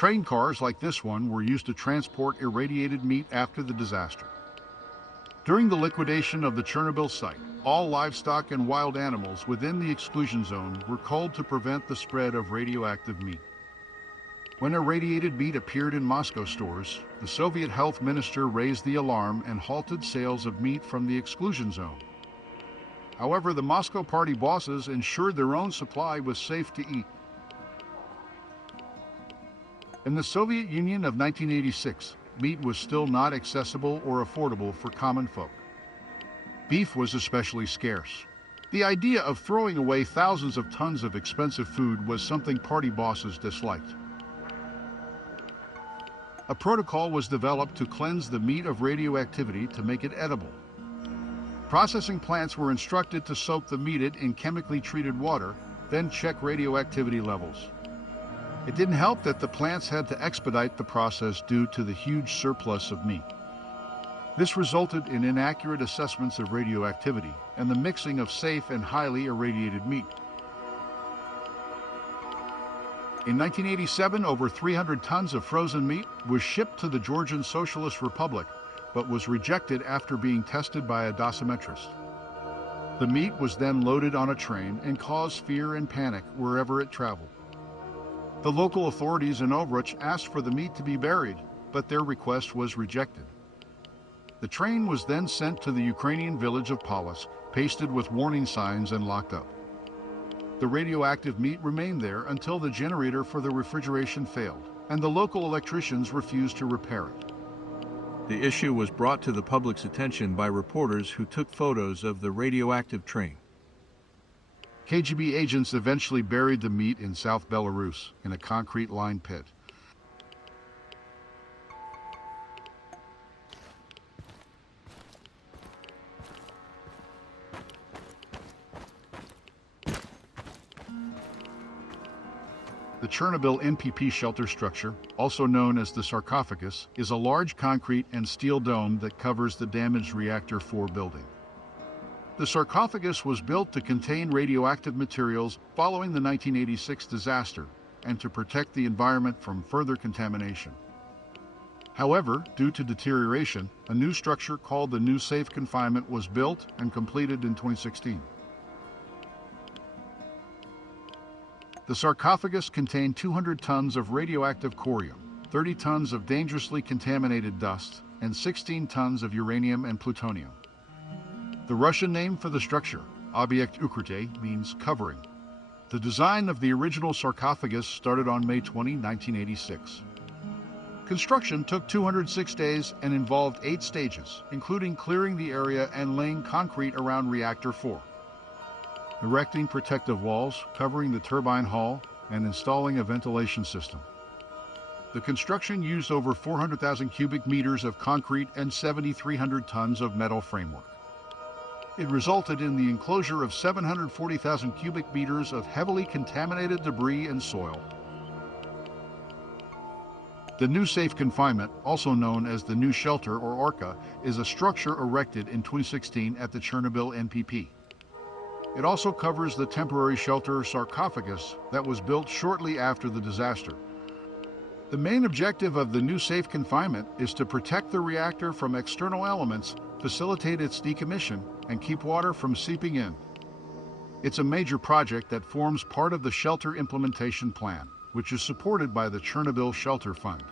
Train cars like this one were used to transport irradiated meat after the disaster. During the liquidation of the Chernobyl site, all livestock and wild animals within the exclusion zone were culled to prevent the spread of radioactive meat. When irradiated meat appeared in Moscow stores, the Soviet health minister raised the alarm and halted sales of meat from the exclusion zone. However, the Moscow party bosses ensured their own supply was safe to eat. In the Soviet Union of 1986, meat was still not accessible or affordable for common folk. Beef was especially scarce. The idea of throwing away thousands of tons of expensive food was something party bosses disliked. A protocol was developed to cleanse the meat of radioactivity to make it edible. Processing plants were instructed to soak the meat in chemically treated water, then check radioactivity levels. It didn't help that the plants had to expedite the process due to the huge surplus of meat. This resulted in inaccurate assessments of radioactivity and the mixing of safe and highly irradiated meat. In 1987, over 300 tons of frozen meat was shipped to the Georgian Socialist Republic, but was rejected after being tested by a dosimetrist. The meat was then loaded on a train and caused fear and panic wherever it traveled. The local authorities in Ovruch asked for the meat to be buried, but their request was rejected. The train was then sent to the Ukrainian village of Polotsk, pasted with warning signs and locked up. The radioactive meat remained there until the generator for the refrigeration failed, and the local electricians refused to repair it. The issue was brought to the public's attention by reporters who took photos of the radioactive train. KGB agents eventually buried the meat in South Belarus in a concrete-lined pit. The Chernobyl NPP shelter structure, also known as the sarcophagus, is a large concrete and steel dome that covers the damaged Reactor 4 building. The sarcophagus was built to contain radioactive materials following the 1986 disaster and to protect the environment from further contamination. However, due to deterioration, a new structure called the New Safe Confinement was built and completed in 2016. The sarcophagus contained 200 tons of radioactive corium, 30 tons of dangerously contaminated dust, and 16 tons of uranium and plutonium. The Russian name for the structure, Obyekt Ukryte, means covering. The design of the original sarcophagus started on May 20, 1986. Construction took 206 days and involved 8 stages, including clearing the area and laying concrete around Reactor 4. Erecting protective walls, covering the turbine hall, and installing a ventilation system. The construction used over 400,000 cubic meters of concrete and 7,300 tons of metal framework. It resulted in the enclosure of 740,000 cubic meters of heavily contaminated debris and soil. The New Safe Confinement, also known as the New Shelter or ORCA, is a structure erected in 2016 at the Chernobyl NPP. It also covers the temporary shelter sarcophagus that was built shortly after the disaster. The main objective of the New Safe Confinement is to protect the reactor from external elements, facilitate its decommission, and keep water from seeping in. It's a major project that forms part of the Shelter Implementation Plan, which is supported by the Chernobyl Shelter Fund.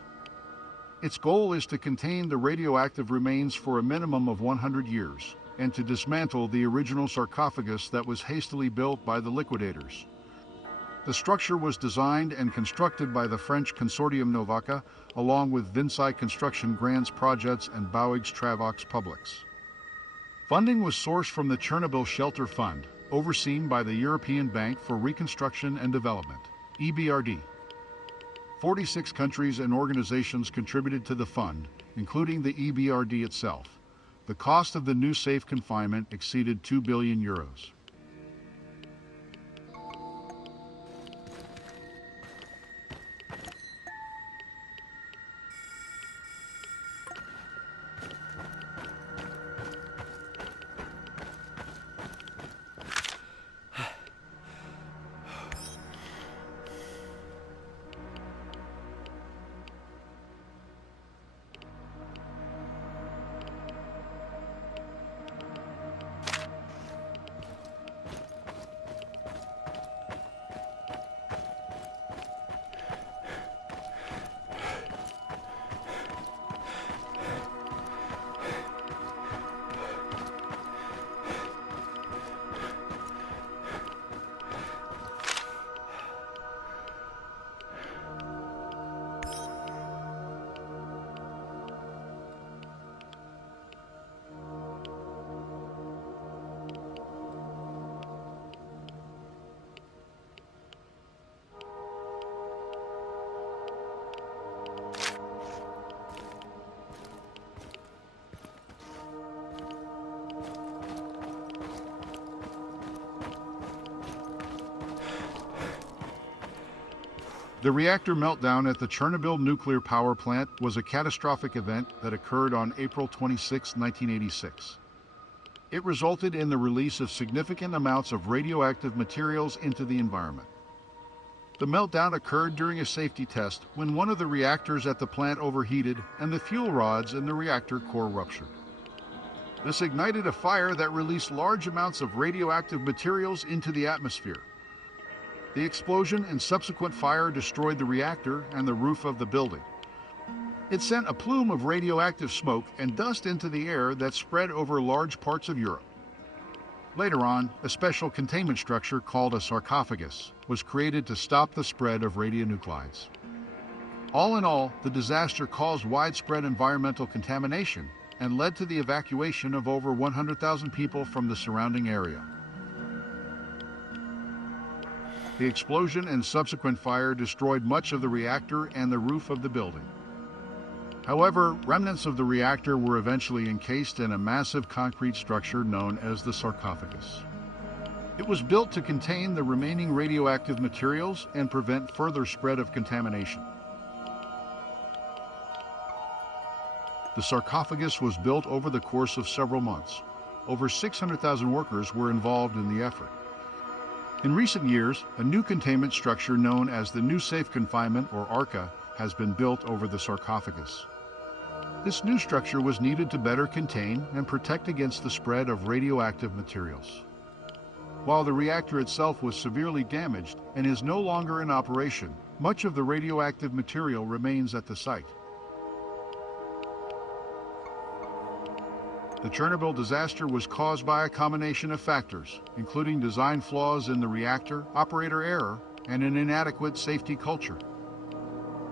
Its goal is to contain the radioactive remains for a minimum of 100 years, and to dismantle the original sarcophagus that was hastily built by the liquidators. The structure was designed and constructed by the French consortium Novaka, along with Vinsai Construction Grants Projects and Bouygues Travaux Publics. Funding was sourced from the Chernobyl Shelter Fund, overseen by the European Bank for Reconstruction and Development, EBRD. 46 countries and organizations contributed to the fund, including the EBRD itself. The cost of the New Safe Confinement exceeded 2 billion euros. The reactor meltdown at the Chernobyl nuclear power plant was a catastrophic event that occurred on April 26, 1986. It resulted in the release of significant amounts of radioactive materials into the environment. The meltdown occurred during a safety test when one of the reactors at the plant overheated and the fuel rods in the reactor core ruptured. This ignited a fire that released large amounts of radioactive materials into the atmosphere. The explosion and subsequent fire destroyed the reactor and the roof of the building. It sent a plume of radioactive smoke and dust into the air that spread over large parts of Europe. Later on, a special containment structure called a sarcophagus was created to stop the spread of radionuclides. All in all, the disaster caused widespread environmental contamination and led to the evacuation of over 100,000 people from the surrounding area. The explosion and subsequent fire destroyed much of the reactor and the roof of the building. However, remnants of the reactor were eventually encased in a massive concrete structure known as the sarcophagus. It was built to contain the remaining radioactive materials and prevent further spread of contamination. The sarcophagus was built over the course of several months. Over 600,000 workers were involved in the effort. In recent years, a new containment structure known as the New Safe Confinement, or ARCA, has been built over the sarcophagus. This new structure was needed to better contain and protect against the spread of radioactive materials. While the reactor itself was severely damaged and is no longer in operation, much of the radioactive material remains at the site. The Chernobyl disaster was caused by a combination of factors, including design flaws in the reactor, operator error, and an inadequate safety culture.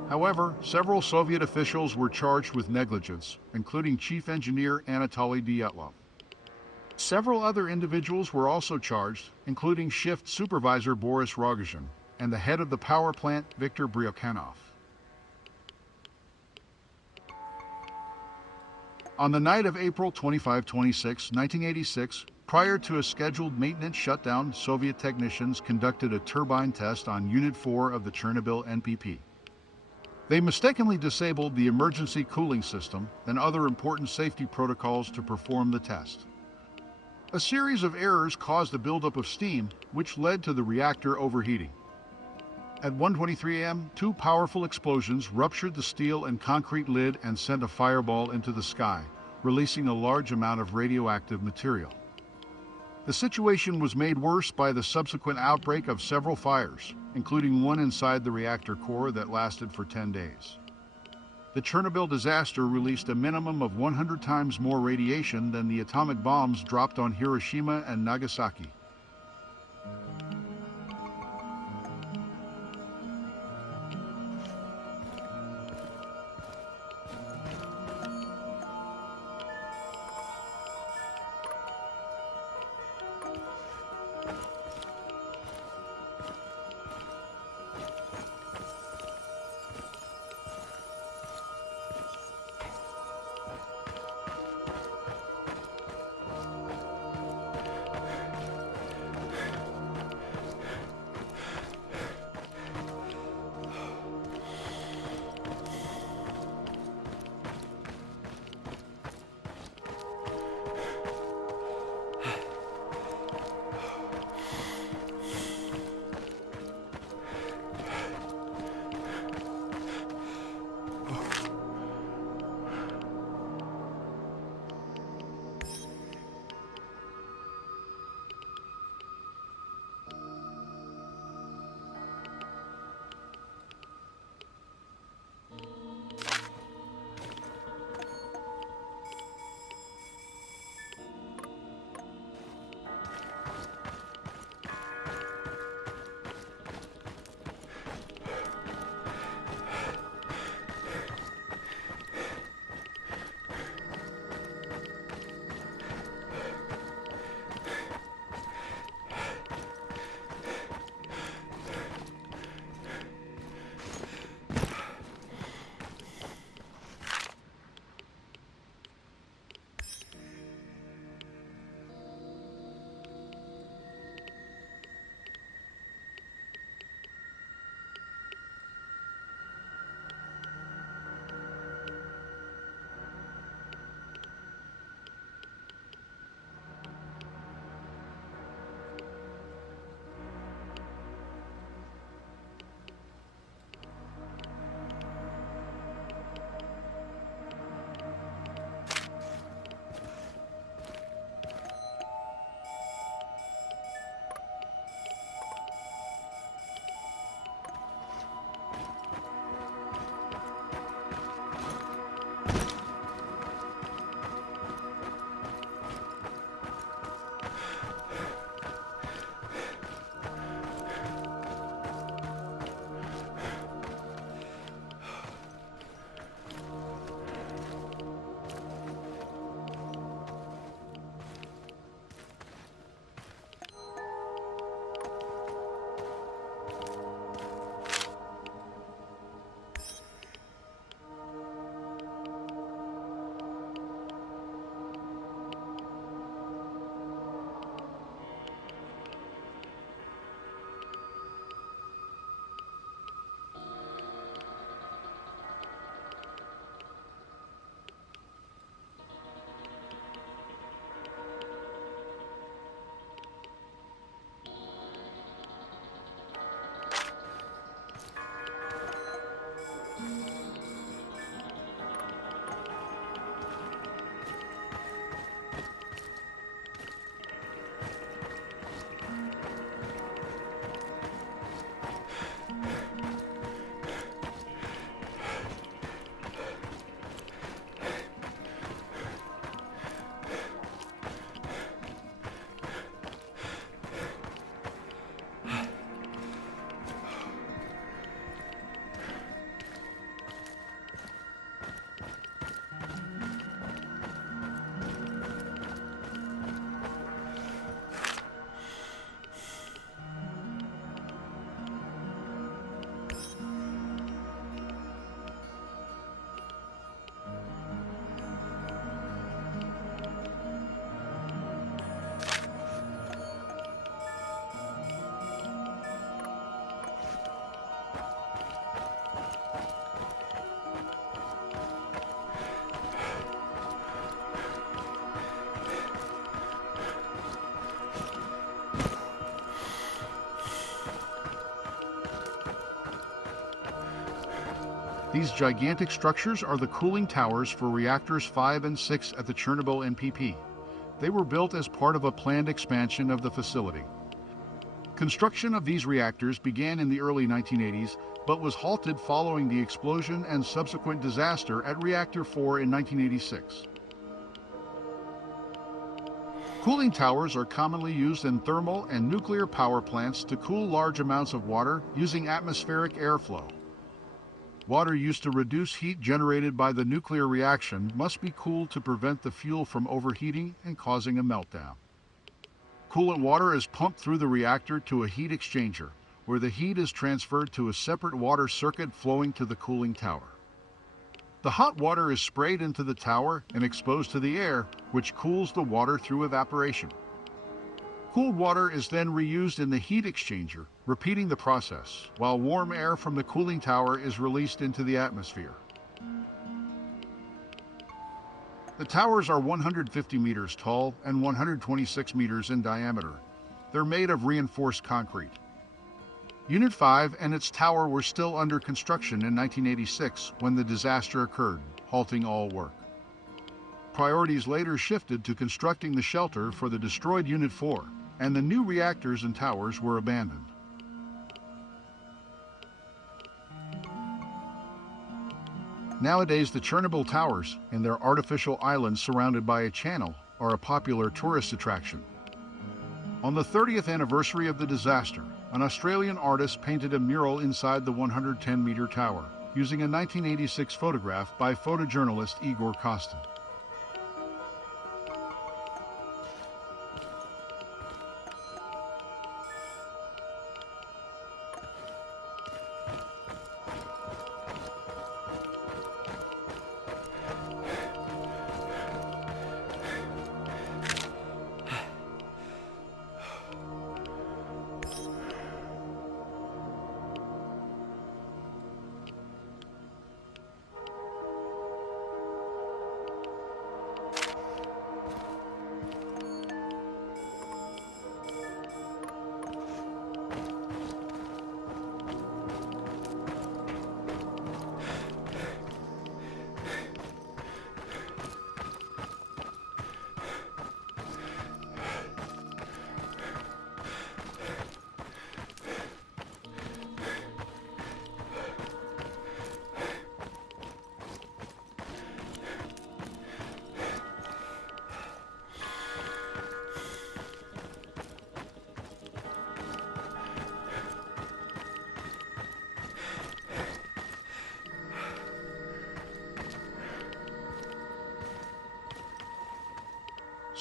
However, several Soviet officials were charged with negligence, including Chief Engineer Anatoly Dyatlov. Several other individuals were also charged, including Shift Supervisor Boris Rogozhin and the head of the power plant, Viktor Bryukhanov. On the night of April 25-26, 1986, prior to a scheduled maintenance shutdown, Soviet technicians conducted a turbine test on Unit 4 of the Chernobyl NPP. They mistakenly disabled the emergency cooling system and other important safety protocols to perform the test. A series of errors caused a buildup of steam, which led to the reactor overheating. At 1:23 a.m., two powerful explosions ruptured the steel and concrete lid and sent a fireball into the sky, releasing a large amount of radioactive material. The situation was made worse by the subsequent outbreak of several fires, including one inside the reactor core that lasted for 10 days. The Chernobyl disaster released a minimum of 100 times more radiation than the atomic bombs dropped on Hiroshima and Nagasaki. These gigantic structures are the cooling towers for reactors 5 and 6 at the Chernobyl NPP. They were built as part of a planned expansion of the facility. Construction of these reactors began in the early 1980s, but was halted following the explosion and subsequent disaster at Reactor 4 in 1986. Cooling towers are commonly used in thermal and nuclear power plants to cool large amounts of water using atmospheric airflow. Water used to reduce heat generated by the nuclear reaction must be cooled to prevent the fuel from overheating and causing a meltdown. Coolant water is pumped through the reactor to a heat exchanger, where the heat is transferred to a separate water circuit flowing to the cooling tower. The hot water is sprayed into the tower and exposed to the air, which cools the water through evaporation. Cooled water is then reused in the heat exchanger, repeating the process, while warm air from the cooling tower is released into the atmosphere. The towers are 150 meters tall and 126 meters in diameter. They're made of reinforced concrete. Unit 5 and its tower were still under construction in 1986 when the disaster occurred, halting all work. Priorities later shifted to constructing the shelter for the destroyed Unit 4, and the new reactors and towers were abandoned. Nowadays, the Chernobyl towers and their artificial islands surrounded by a channel are a popular tourist attraction. On the 30th anniversary of the disaster, an Australian artist painted a mural inside the 110-meter tower, using a 1986 photograph by photojournalist Igor Kostin.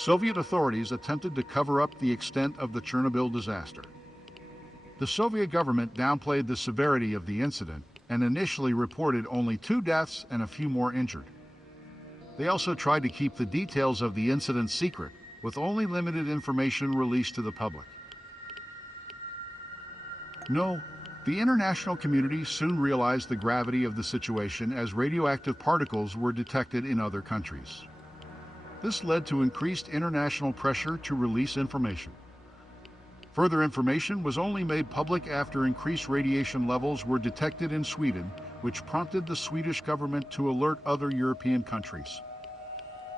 Soviet authorities attempted to cover up the extent of the Chernobyl disaster. The Soviet government downplayed the severity of the incident and initially reported only 2 deaths and a few more injured. They also tried to keep the details of the incident secret, with only limited information released to the public. No, the international community soon realized the gravity of the situation as radioactive particles were detected in other countries. This led to increased international pressure to release information. Further information was only made public after increased radiation levels were detected in Sweden, which prompted the Swedish government to alert other European countries.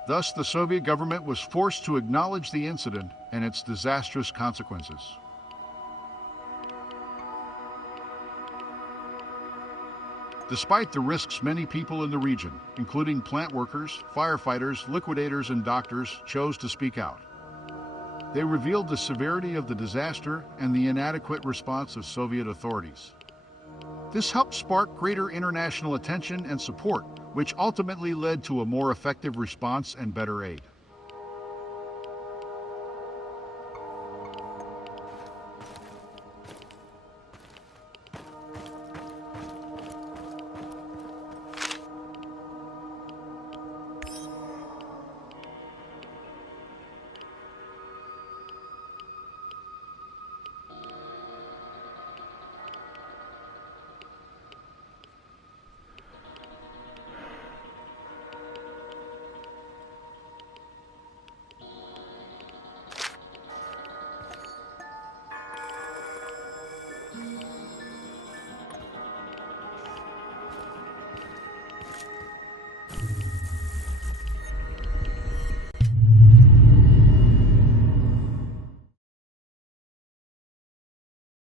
Thus, the Soviet government was forced to acknowledge the incident and its disastrous consequences. Despite the risks, many people in the region, including plant workers, firefighters, liquidators, and doctors, chose to speak out. They revealed the severity of the disaster and the inadequate response of Soviet authorities. This helped spark greater international attention and support, which ultimately led to a more effective response and better aid.